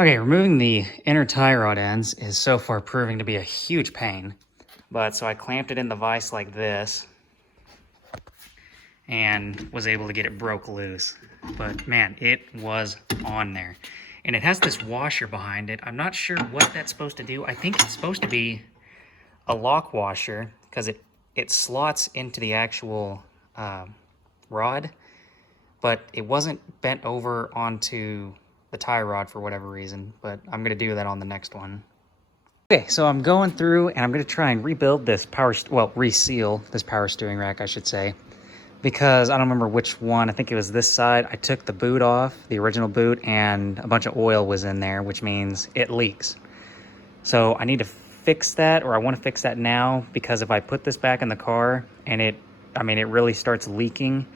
Okay, removing the inner tie rod ends is so far proving to be a huge pain. But so I clamped it in the vise like this and was able to get it broke loose. But man, it was on there. And it has this washer behind it. I'm not sure what that's supposed to do. I think it's supposed to be a lock washer because it slots into the actual rod, but it wasn't bent over onto the tie rod for whatever reason, but I'm going to do that on the next one. Okay, so I'm going through and I'm going to try and rebuild this reseal this power steering rack, I should say, because I don't remember which one. I think it was this side. I took the boot off, the original boot, and a bunch of oil was in there, which means it leaks. So I need to fix that, or I want to fix that now, because if I put this back in the car and it really starts leaking,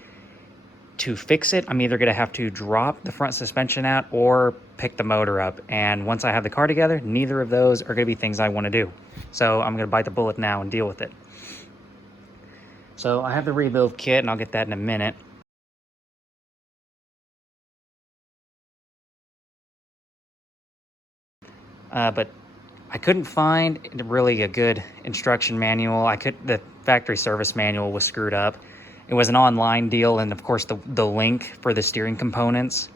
to fix it, I'm either going to have to drop the front suspension out or pick the motor up. And once I have the car together, neither of those are going to be things I want to do. So I'm going to bite the bullet now and deal with it. So I have the rebuild kit, and I'll get that in a minute. But I couldn't find really a good instruction manual. The factory service manual was screwed up. It was an online deal, and of course the link for the steering components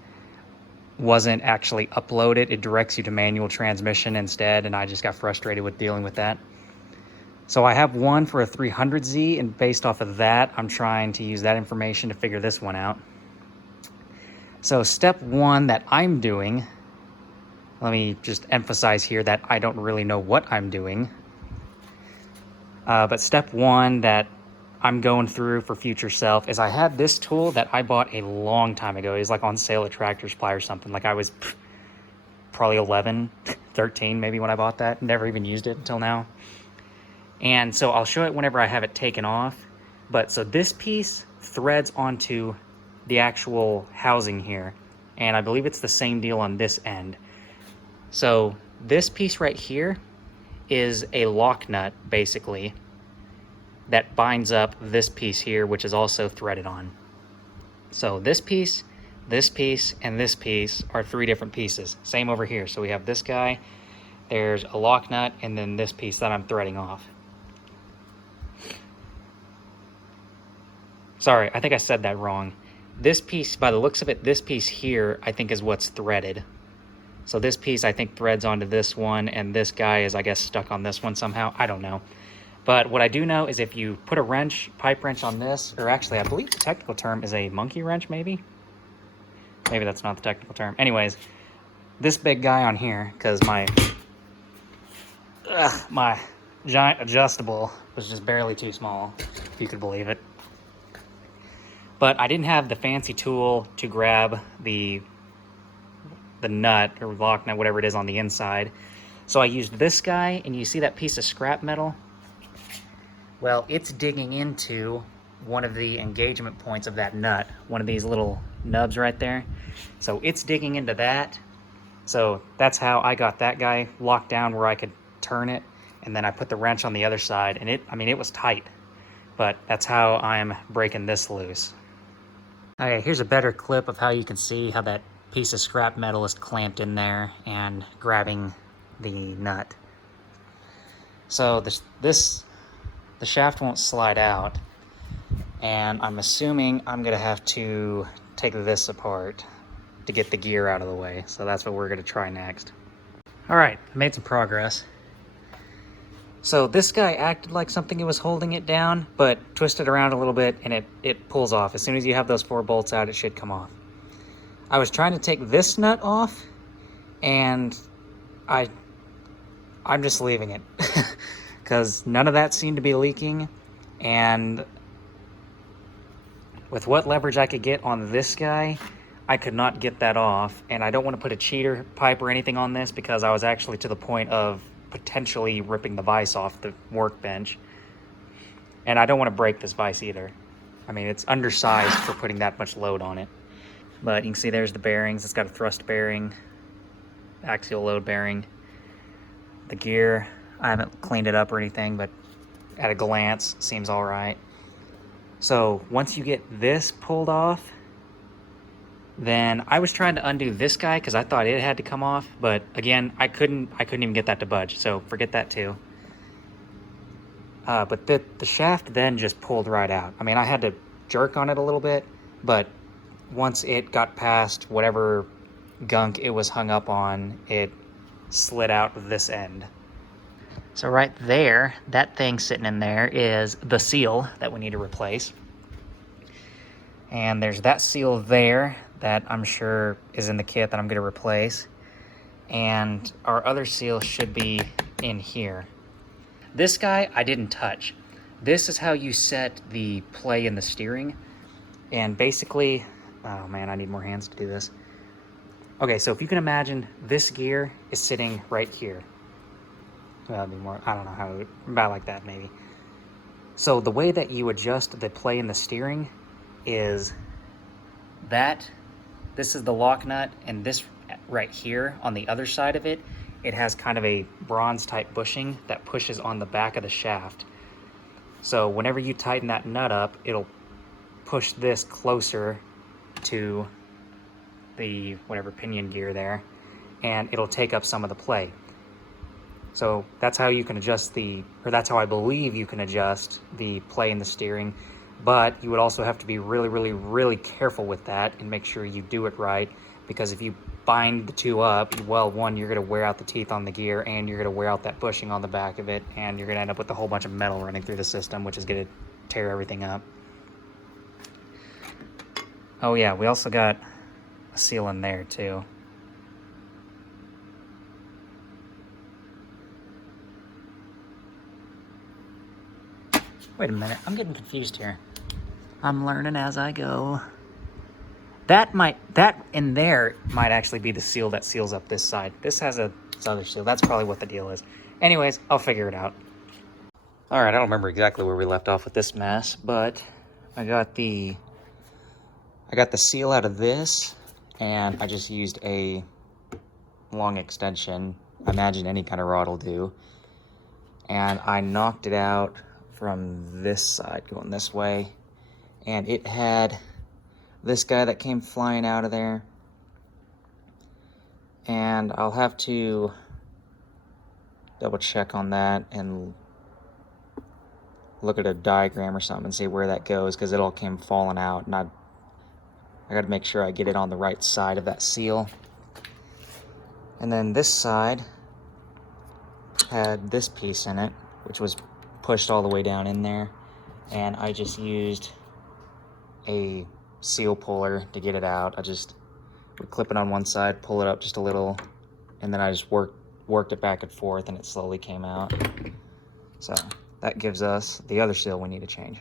wasn't actually uploaded. It directs you to manual transmission instead, and I just got frustrated with dealing with that. So I have one for a 300Z, and based off of that, I'm trying to use that information to figure this one out. So step one that I'm doing, let me just emphasize here that I don't really know what I'm doing. But step one that I'm going through for future self is I had this tool that I bought a long time ago. It was like on sale at Tractor Supply or something. Like I was probably 11, 13 maybe when I bought that. Never even used it until now. And so I'll show it whenever I have it taken off. But so this piece threads onto the actual housing here. And I believe it's the same deal on this end. So this piece right here is a lock nut, basically, that binds up this piece here, which is also threaded on. So this piece, and this piece are three different pieces. Same over here. So we have this guy, there's a lock nut, and then this piece that I'm threading off. Sorry, I think I said that wrong. This piece, by the looks of it, this piece here, I think is what's threaded. So this piece, I think, threads onto this one, and this guy is, I guess, stuck on this one somehow. I don't know. But what I do know is if you put a wrench, pipe wrench on this, or actually I believe the technical term is a monkey wrench, maybe? Maybe that's not the technical term. Anyways, this big guy on here, because my giant adjustable was just barely too small, if you could believe it. But I didn't have the fancy tool to grab the nut or lock nut, whatever it is on the inside. So I used this guy, and you see that piece of scrap metal? Well, it's digging into one of the engagement points of that nut, one of these little nubs right there. So it's digging into that. So that's how I got that guy locked down where I could turn it. And then I put the wrench on the other side, and it was tight. But that's how I'm breaking this loose. Okay, here's a better clip of how you can see how that piece of scrap metal is clamped in there and grabbing the nut. So the shaft won't slide out, and I'm assuming I'm gonna have to take this apart to get the gear out of the way. So that's what we're gonna try next. All right, I made some progress. So this guy acted like something was holding it down, but twisted around a little bit and it pulls off. As soon as you have those 4 bolts out, it should come off. I was trying to take this nut off, and I'm just leaving it because none of that seemed to be leaking. And with what leverage I could get on this guy, I could not get that off. And I don't want to put a cheater pipe or anything on this because I was actually to the point of potentially ripping the vise off the workbench. And I don't want to break this vise either. I mean, it's undersized for putting that much load on it. But you can see there's the bearings. It's got a thrust bearing, axial load bearing. The gear, I haven't cleaned it up or anything, but at a glance, seems all right. So once you get this pulled off, Then I was trying to undo this guy because I thought it had to come off, but again, I couldn't even get that to budge, so forget that too. But the shaft then just pulled right out. I mean, I had to jerk on it a little bit, but once it got past whatever gunk it was hung up on, it slid out this end. So right there, that thing sitting in there is the seal that we need to replace. And there's that seal there that I'm sure is in the kit that I'm going to replace. And our other seal should be in here. This guy I didn't touch. This is how you set the play in the steering. And basically, oh man, I need more hands to do this. Okay, so if you can imagine, this gear is sitting right here. Well, that'd be more, I don't know how, about like that maybe. So the way that you adjust the play in the steering is that this is the lock nut, and this right here on the other side of it, it has kind of a bronze type bushing that pushes on the back of the shaft. So whenever you tighten that nut up, it'll push this closer to the whatever pinion gear there, and it'll take up some of the play. So that's how you can adjust or that's how I believe you can adjust the play in the steering. But you would also have to be really, really, really careful with that and make sure you do it right, because if you bind the two up, well, one, you're going to wear out the teeth on the gear, and you're going to wear out that bushing on the back of it, and you're going to end up with a whole bunch of metal running through the system, which is going to tear everything up. Oh yeah, we also got a seal in there too. Wait a minute, I'm getting confused here. I'm learning as I go. That in there might actually be the seal that seals up this side. This has this other seal. That's probably what the deal is. Anyways, I'll figure it out. All right, I don't remember exactly where we left off with this mess, but I got the seal out of this, and I just used a long extension. I imagine any kind of rod will do. And I knocked it out from this side going this way, and it had this guy that came flying out of there, and I'll have to double check on that and look at a diagram or something and see where that goes, because it all came falling out, and I got to make sure I get it on the right side of that seal. And then this side had this piece in it, which was pushed all the way down in there, and I just used a seal puller to get it out. I just would clip it on one side, pull it up just a little, and then I just worked it back and forth, and it slowly came out. So that gives us the other seal we need to change.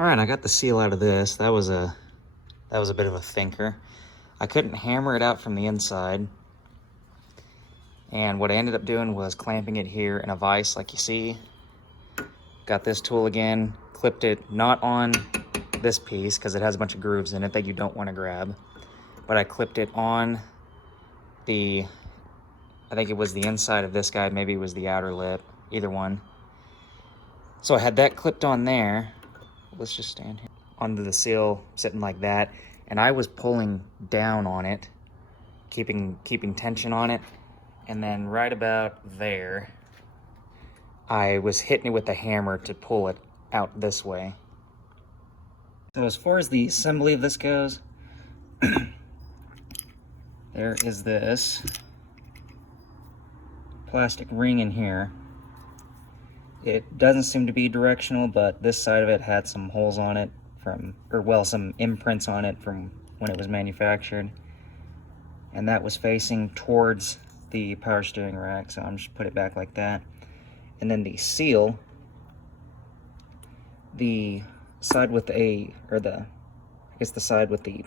All right, I got the seal out of this. That was a bit of a thinker. I couldn't hammer it out from the inside, and what I ended up doing was clamping it here in a vise like you see. Got this tool again, clipped it not on this piece because it has a bunch of grooves in it that you don't want to grab, but I clipped it on I think it was the inside of this guy, maybe it was the outer lip, either one. So I had that clipped on there. Let's just stand here. Onto the seal, sitting like that, and I was pulling down on it, keeping tension on it, and then right about there, I was hitting it with a hammer to pull it out this way. So as far as the assembly of this goes, there is this plastic ring in here. It doesn't seem to be directional, but this side of it had some holes on it some imprints on it from when it was manufactured. And that was facing towards the power steering rack, so I'm just put it back like that. And then the seal, the side with the side with the,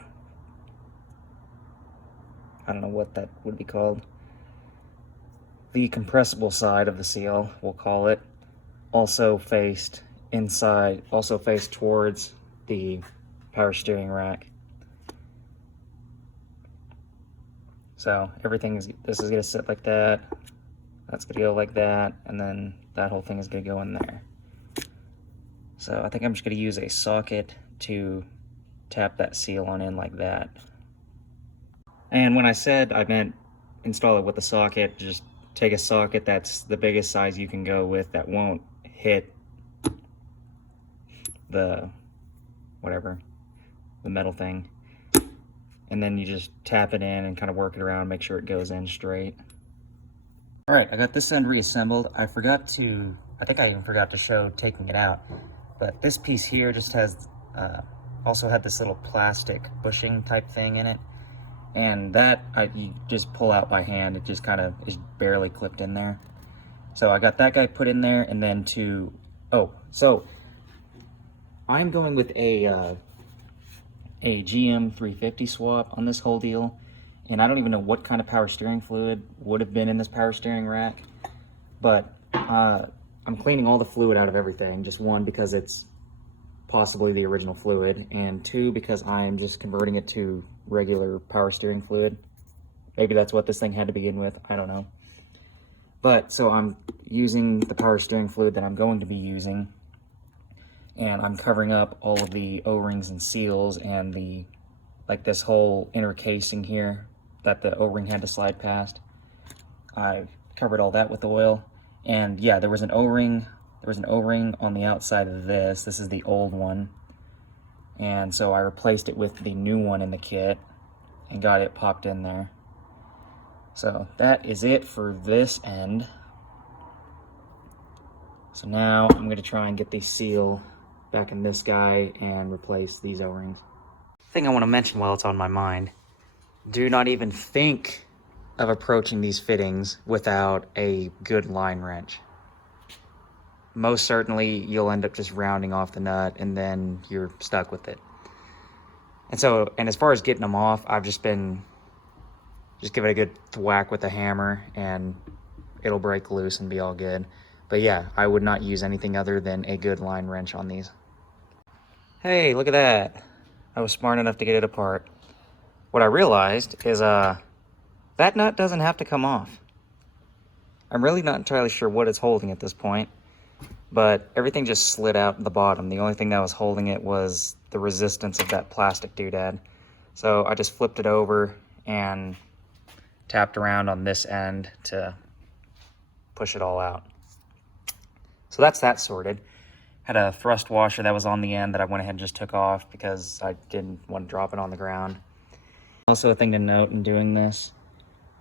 I don't know what that would be called, the compressible side of the seal, we'll call it, also faced towards the power steering rack. So this is gonna sit like that, that's gonna go like that, and then that whole thing is gonna go in there. So I think I'm just gonna use a socket to tap that seal on in like that. And when I said I meant install it with a socket, just take a socket that's the biggest size you can go with that won't hit the whatever, the metal thing. And then you just tap it in and kind of work it around, make sure it goes in straight. All right, I got this end reassembled. I think I even forgot to show taking it out. But this piece here just has, also had this little plastic bushing type thing in it. And that you just pull out by hand. It just kind of is barely clipped in there. So I got that guy put in there, and then so I'm going with a GM 350 swap on this whole deal. And I don't even know what kind of power steering fluid would have been in this power steering rack. But I'm cleaning all the fluid out of everything. Just one, because it's possibly the original fluid, and two, because I'm just converting it to regular power steering fluid. Maybe that's what this thing had to begin with, I don't know. But so I'm using the power steering fluid that I'm going to be using, and I'm covering up all of the O-rings and seals and the, like, this whole inner casing here that the O-ring had to slide past. I covered all that with oil. And yeah, there was an O-ring on the outside of this. This is the old one. And so I replaced it with the new one in the kit and got it popped in there. So that is it for this end. So now I'm going to try and get the seal back in this guy and replace these O-rings. Thing I want to mention while it's on my mind, do not even think of approaching these fittings without a good line wrench. Most certainly you'll end up just rounding off the nut and then you're stuck with it. And as far as getting them off, I've just give it a good whack with a hammer and it'll break loose and be all good. But yeah, I would not use anything other than a good line wrench on these. Hey, look at that. I was smart enough to get it apart. What I realized is that nut doesn't have to come off. I'm really not entirely sure what it's holding at this point, but everything just slid out the bottom. The only thing that was holding it was the resistance of that plastic doodad. So I just flipped it over and tapped around on this end to push it all out. So that's that sorted. Had a thrust washer that was on the end that I went ahead and just took off because I didn't want to drop it on the ground. Also, a thing to note in doing this,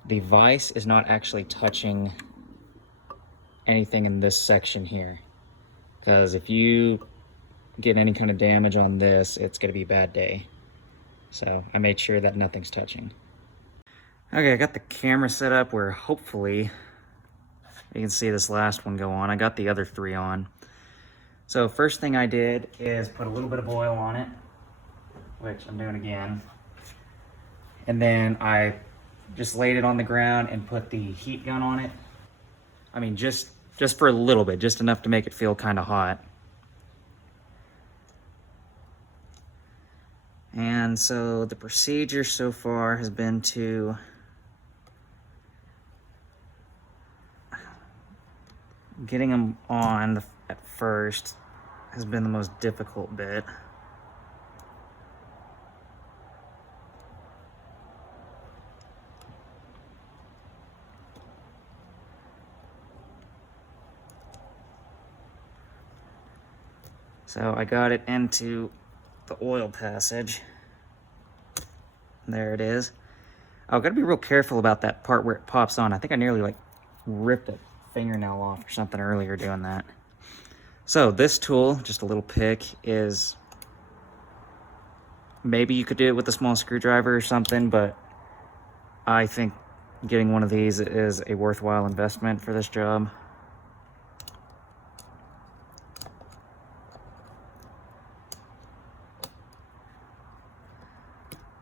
the vise is not actually touching anything in this section here. Because if you get any kind of damage on this, it's going to be a bad day. So I made sure that nothing's touching. Okay, I got the camera set up where hopefully you can see this last one go on. I got the other three on. So first thing I did is put a little bit of oil on it, which I'm doing again. And then I just laid it on the ground and put the heat gun on it. I mean, just for a little bit, just enough to make it feel kind of hot. And so the procedure so far has been to getting them on at first has been the most difficult bit. So I got it into the oil passage. There it is. Oh, gotta be real careful about that part where it pops on. I think I nearly like ripped a fingernail off or something earlier doing that. So this tool, just a little pick, is maybe you could do it with a small screwdriver or something, but I think getting one of these is a worthwhile investment for this job.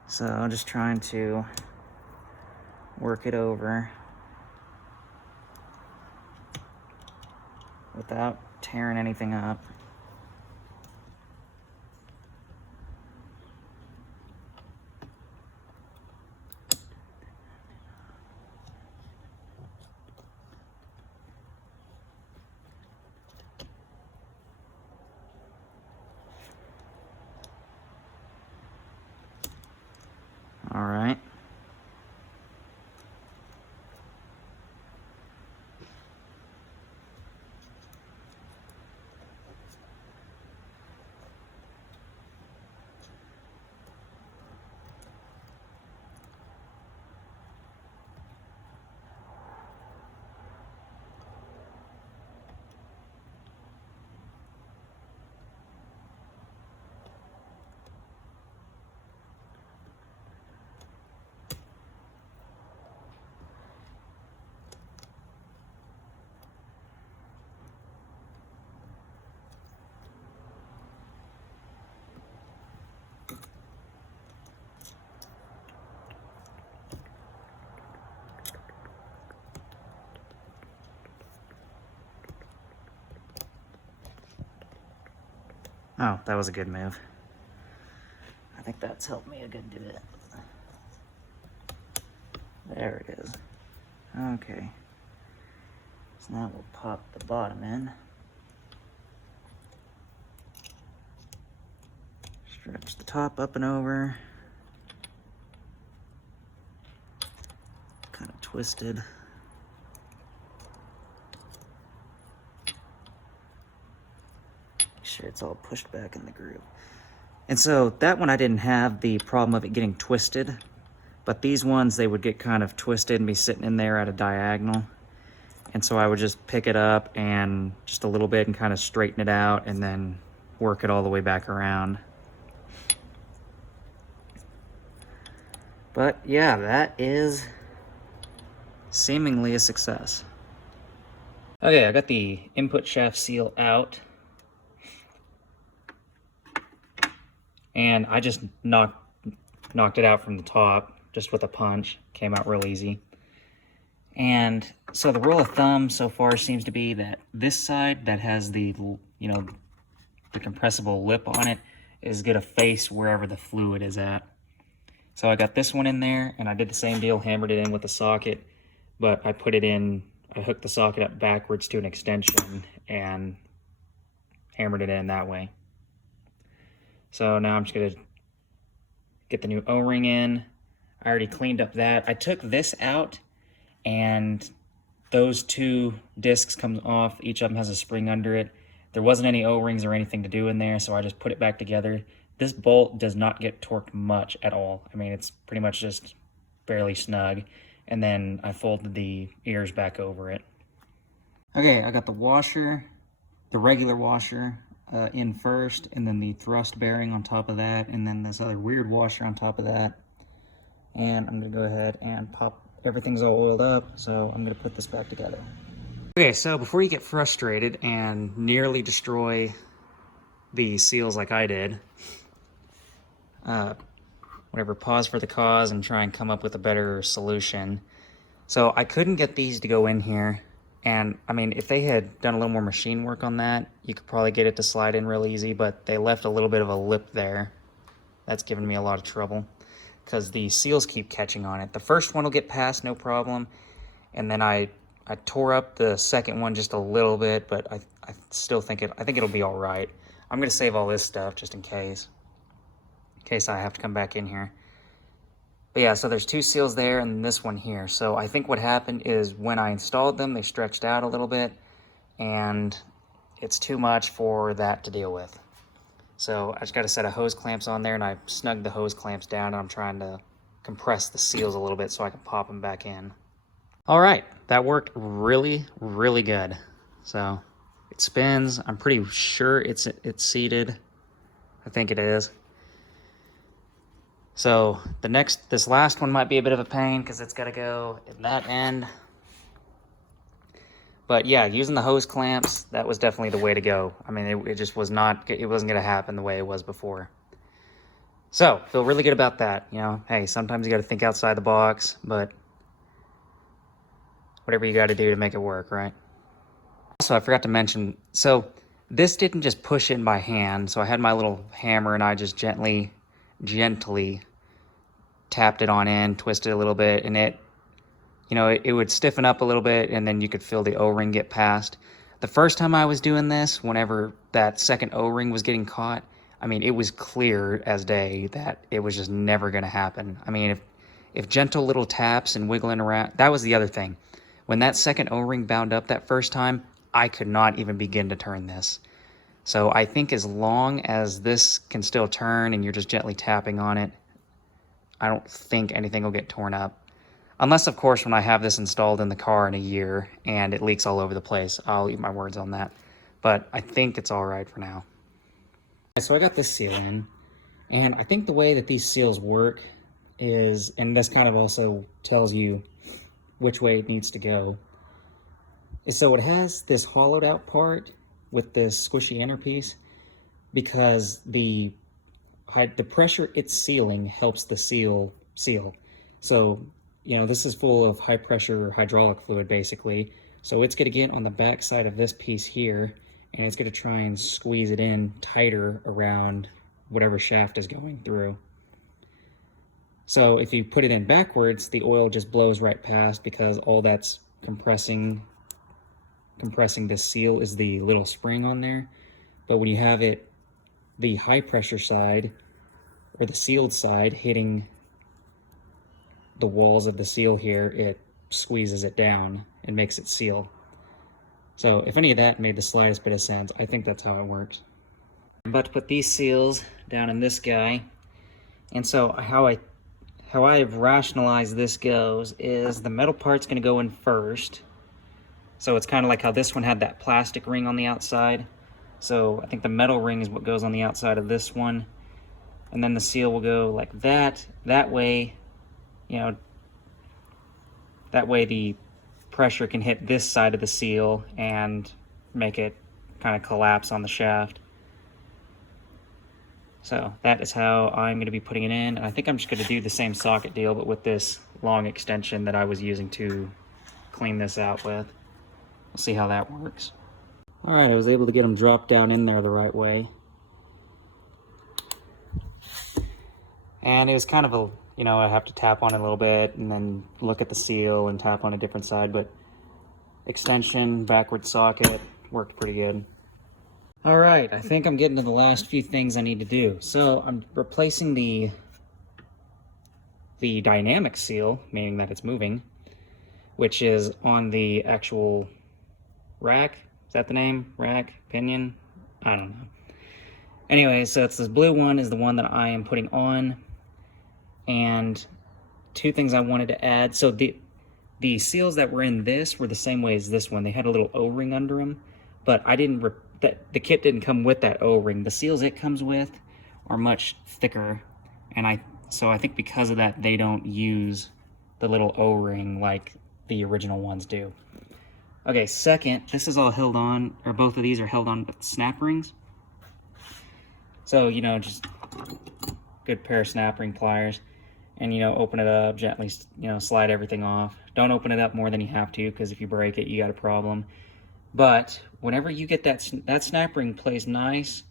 So I'm just trying to work it over without tearing anything up. All right. Oh, that was a good move. I think that's helped me a good bit. There it is. Okay. So now we'll pop the bottom in. Stretch the top up and over. Kind of twisted. Make sure it's all pushed back in the groove. And so that one I didn't have the problem of it getting twisted, but these ones, they would get kind of twisted and be sitting in there at a diagonal. And so I would just pick it up and just a little bit and kind of straighten it out and then work it all the way back around. But yeah, that is seemingly a success. Okay, I got the input shaft seal out. And I just knocked it out from the top, just with a punch. Came out real easy. And so the rule of thumb so far seems to be that this side that has the, you know, the compressible lip on it is gonna face wherever the fluid is at. So I got this one in there, and I did the same deal, hammered it in with a socket, but I put it in, I hooked the socket up backwards to an extension and hammered it in that way. So now I'm just gonna get the new O-ring in. I already cleaned up that. I took this out, and those two discs come off. Each of them has a spring under it. There wasn't any O-rings or anything to do in there, so I just put it back together. This bolt does not get torqued much at all. I mean, it's pretty much just barely snug. And then I folded the ears back over it. Okay, I got the washer, the regular washer, in first, and then the thrust bearing on top of that, and then this other weird washer on top of that. And I'm gonna go ahead and pop, everything's all oiled up, so I'm gonna put this back together. Okay, so before you get frustrated and nearly destroy the seals like I did, whatever, pause for the cause and try and come up with a better solution. So I couldn't get these to go in here. And I mean, if they had done a little more machine work on that, you could probably get it to slide in real easy, but they left a little bit of a lip there. That's given me a lot of trouble because the seals keep catching on it. The first one will get past, no problem. And then I tore up the second one just a little bit, but I still think I think it'll be all right. I'm gonna save all this stuff just in case I have to come back in here. But yeah, so there's two seals there and this one here. So I think what happened is when I installed them, they stretched out a little bit and it's too much for that to deal with. So I just got a set of hose clamps on there and I snugged the hose clamps down and I'm trying to compress the seals a little bit so I can pop them back in. All right, that worked really, really good. So it spins. I'm pretty sure it's seated. I think it is. So this last one might be a bit of a pain because it's got to go in that end. But yeah, using the hose clamps, that was definitely the way to go. I mean, it just was not, it wasn't going to happen the way it was before. So, feel really good about that. You know, hey, sometimes you got to think outside the box, but whatever you got to do to make it work, right? Also, I forgot to mention, so this didn't just push in by hand. So I had my little hammer and I just gently tapped it on in, twisted it a little bit, and it would stiffen up a little bit, and then you could feel the O-ring get past. The first time I was doing this, whenever that second O-ring was getting caught, I mean, it was clear as day that it was just never going to happen. I mean, if gentle little taps and wiggling around, that was the other thing. When that second O-ring bound up that first time, I could not even begin to turn this. So I think as long as this can still turn and you're just gently tapping on it, I don't think anything will get torn up. Unless, of course, when I have this installed in the car in a year and it leaks all over the place, I'll eat my words on that. But I think it's all right for now. So I got this seal in, and I think the way that these seals work is, and this kind of also tells you which way it needs to go, is so it has this hollowed out part with this squishy inner piece because the pressure it's sealing helps the seal. So, you know, this is full of high pressure hydraulic fluid basically. So it's going to get on the back side of this piece here and it's going to try and squeeze it in tighter around whatever shaft is going through. So if you put it in backwards, the oil just blows right past, because all that's compressing this seal is the little spring on there. But when you have it, the high pressure side, or the sealed side, hitting the walls of the seal here, it squeezes it down and makes it seal. So if any of that made the slightest bit of sense, I think that's how it works. I'm about to put these seals down in this guy. And so how I've rationalized this goes is the metal part's going to go in first. So it's kind of like how this one had that plastic ring on the outside. So I think the metal ring is what goes on the outside of this one. And then the seal will go like that. That way, you know, that way the pressure can hit this side of the seal and make it kind of collapse on the shaft. So that is how I'm going to be putting it in. And I think I'm just going to do the same socket deal, but with this long extension that I was using to clean this out with. We'll see how that works. All right, I was able to get them dropped down in there the right way. And it was kind of a, you know, I have to tap on it a little bit and then look at the seal and tap on a different side, but extension, backward socket, worked pretty good. All right, I think I'm getting to the last few things I need to do. So I'm replacing the dynamic seal, meaning that it's moving, which is on the actual rack. Is that the name? Rack? Pinion? I don't know. Anyway, so it's this blue one is the one that I am putting on. And two things I wanted to add. So the seals that were in this were the same way as this one. They had a little O-ring under them, but I didn't, the kit didn't come with that O-ring. The seals it comes with are much thicker, and so I think because of that, they don't use the little O-ring like the original ones do. Okay, second, this is all held on, or both of these are held on with snap rings. So, you know, just good pair of snap ring pliers. And, you know, open it up, gently, you know, slide everything off. Don't open it up more than you have to, because if you break it, you got a problem. But whenever you get that snap ring plays nice,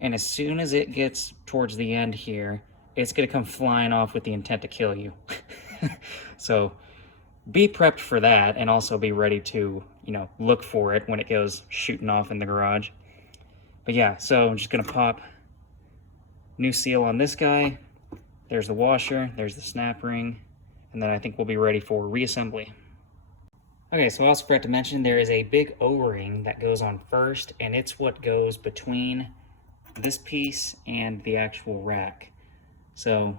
and as soon as it gets towards the end here, it's going to come flying off with the intent to kill you. So be prepped for that, and also be ready to, you know, look for it when it goes shooting off in the garage. But yeah, so I'm just going to pop new seal on this guy. There's the washer, there's the snap ring, and then I think we'll be ready for reassembly. Okay, so I also forgot to mention there is a big O-ring that goes on first, and it's what goes between this piece and the actual rack. So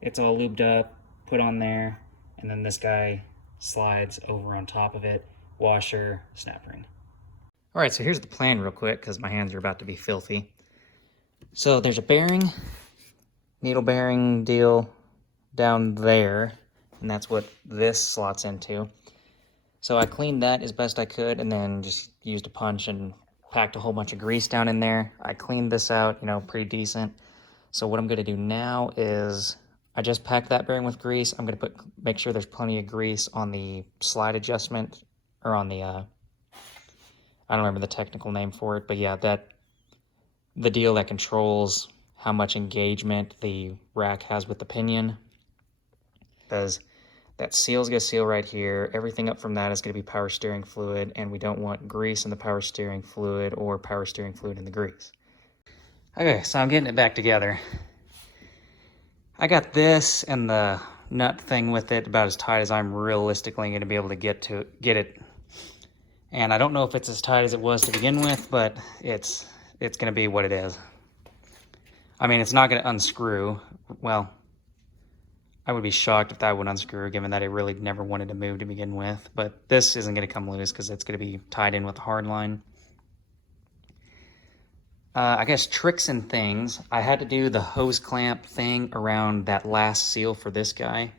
it's all lubed up, put on there, and then this guy slides over on top of it, washer, snap ring. All right, so here's the plan real quick, because my hands are about to be filthy. So there's a bearing, needle bearing deal down there, and that's what this slots into. So I cleaned that as best I could, and then just used a punch and packed a whole bunch of grease down in there. I cleaned this out, you know, pretty decent. So what I'm going to do now is I just packed that bearing with grease. I'm going to make sure there's plenty of grease on the slide adjustment, or on the I don't remember the technical name for it, but yeah, the deal that controls how much engagement the rack has with the pinion. Because that seal's going to seal right here. Everything up from that is going to be power steering fluid, and we don't want grease in the power steering fluid or power steering fluid in the grease. Okay, so I'm getting it back together. I got this and the nut thing with it about as tight as I'm realistically going to be able to get it. And I don't know if it's as tight as it was to begin with, but it's going to be what it is. I mean, it's not going to unscrew. Well, I would be shocked if that would unscrew, given that it really never wanted to move to begin with. But this isn't going to come loose because it's going to be tied in with the hard line. I guess tricks and things. I had to do the hose clamp thing around that last seal for this guy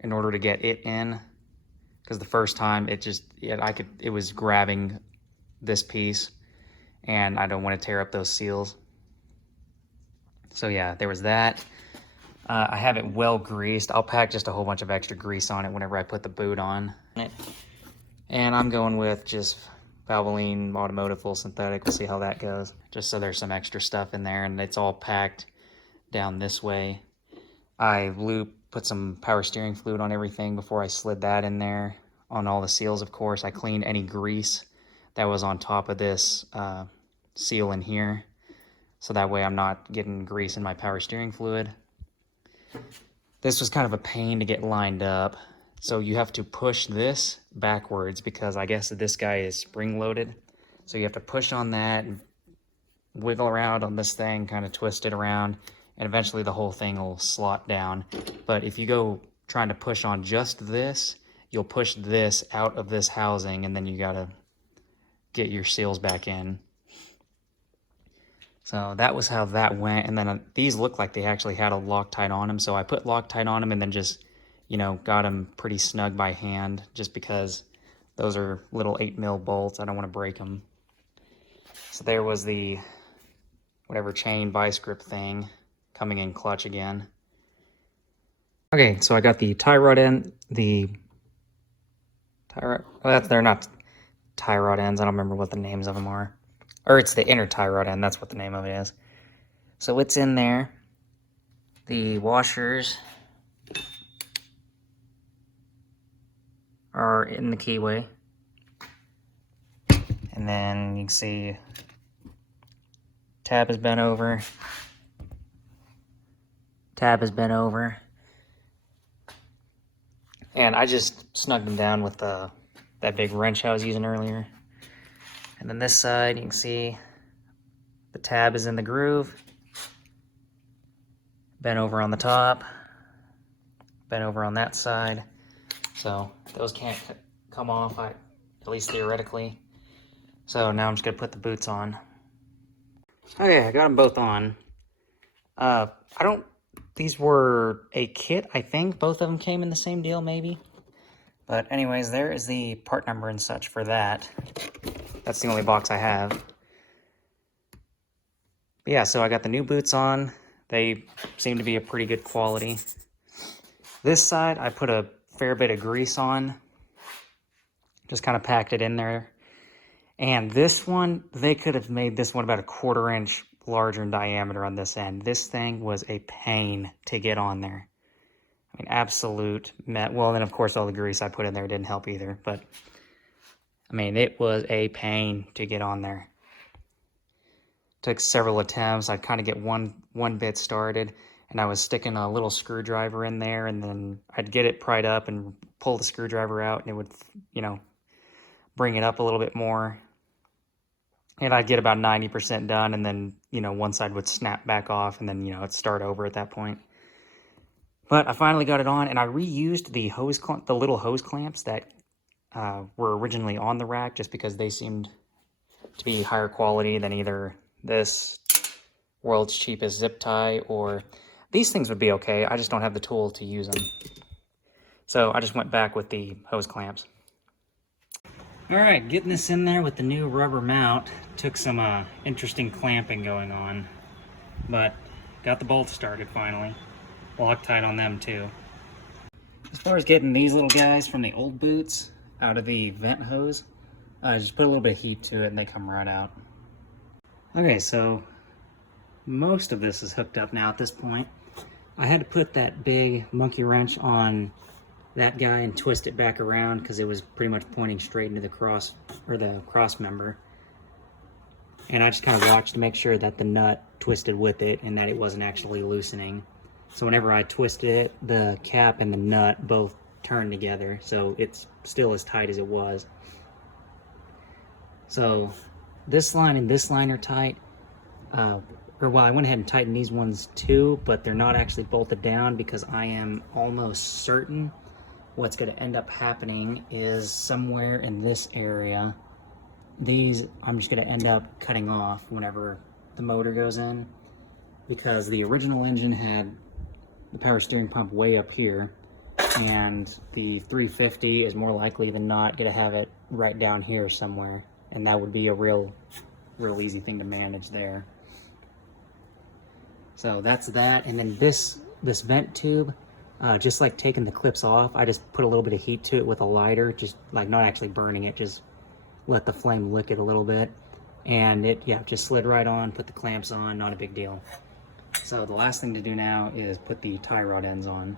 in order to get it in. Because the first time it was grabbing this piece, and I don't want to tear up those seals. So yeah, there was that. I have it well greased. I'll pack just a whole bunch of extra grease on it whenever I put the boot on it. And I'm going with just Valvoline Automotive Full Synthetic. We'll see how that goes. Just so there's some extra stuff in there, and it's all packed down this way. I put some power steering fluid on everything before I slid that in there. On all the seals, of course. I cleaned any grease that was on top of this seal in here, so that way I'm not getting grease in my power steering fluid. This was kind of a pain to get lined up, so you have to push this backwards because I guess this guy is spring-loaded. So you have to push on that and wiggle around on this thing, kind of twist it around, and eventually the whole thing will slot down. But if you go trying to push on just this, you'll push this out of this housing, and then you gotta get your seals back in. So that was how that went. And then these look like they actually had a Loctite on them, so I put Loctite on them and then just, you know, got them pretty snug by hand, just because those are little 8mm bolts. I don't want to break them. So there was the whatever chain vice grip thing coming in clutch again. Okay, so I got the tie rod end, the tie rod, well, they're not tie rod ends. I don't remember what the names of them are. Or it's the inner tie rod end, that's what the name of it is. So it's in there. The washers are in the keyway. And then you can see tab is bent over. Tab is bent over. And I just snugged them down with that big wrench I was using earlier. And then this side, you can see the tab is in the groove. Bent over on the top. Bent over on that side. So those can't come off, at least theoretically. So now I'm just gonna put the boots on. Okay, I got them both on. These were a kit, I think. Both of them came in the same deal, maybe. But anyways, there is the part number and such for that. That's the only box I have. But yeah, so I got the new boots on. They seem to be a pretty good quality. This side, I put a fair bit of grease on. Just kind of packed it in there. And this one, they could have made this one about a 1/4 inch larger in diameter on this end. This thing was a pain to get on there. I mean, absolute well, then of course all the grease I put in there didn't help either, but I mean, it was a pain to get on there. Took several attempts. I'd kind of get one bit started, and I was sticking a little screwdriver in there, and then I'd get it pried up and pull the screwdriver out, and it would, you know, bring it up a little bit more. And I'd get about 90% done, and then, you know, one side would snap back off, and then, you know, it'd start over at that point. But I finally got it on, and I reused the little hose clamps that were originally on the rack, just because they seemed to be higher quality than either this world's cheapest zip tie, or these things would be okay. I just don't have the tool to use them. So I just went back with the hose clamps. All right, getting this in there with the new rubber mount took some interesting clamping going on, but got the bolts started finally. Loctite on them too. As far as getting these little guys from the old boots out of the vent hose, just put a little bit of heat to it and they come right out. Okay, so most of this is hooked up now at this point. I had to put that big monkey wrench on that guy and twist it back around because it was pretty much pointing straight into the cross member. And I just kind of watched to make sure that the nut twisted with it and that it wasn't actually loosening. So whenever I twisted it, the cap and the nut both turned together, so it's still as tight as it was. So this line and this line are tight. I went ahead and tightened these ones too, but they're not actually bolted down because I am almost certain what's going to end up happening is somewhere in this area, these I'm just going to end up cutting off whenever the motor goes in, because the original engine had the power steering pump way up here, and the 350 is more likely than not going to have it right down here somewhere, and that would be a real easy thing to manage there. So that's that. And then this vent tube, just like taking the clips off, I just put a little bit of heat to it with a lighter, just like not actually burning it, just let the flame lick it a little bit, and it, yeah, just slid right on, put the clamps on, not a big deal. So the last thing to do now is put the tie rod ends on.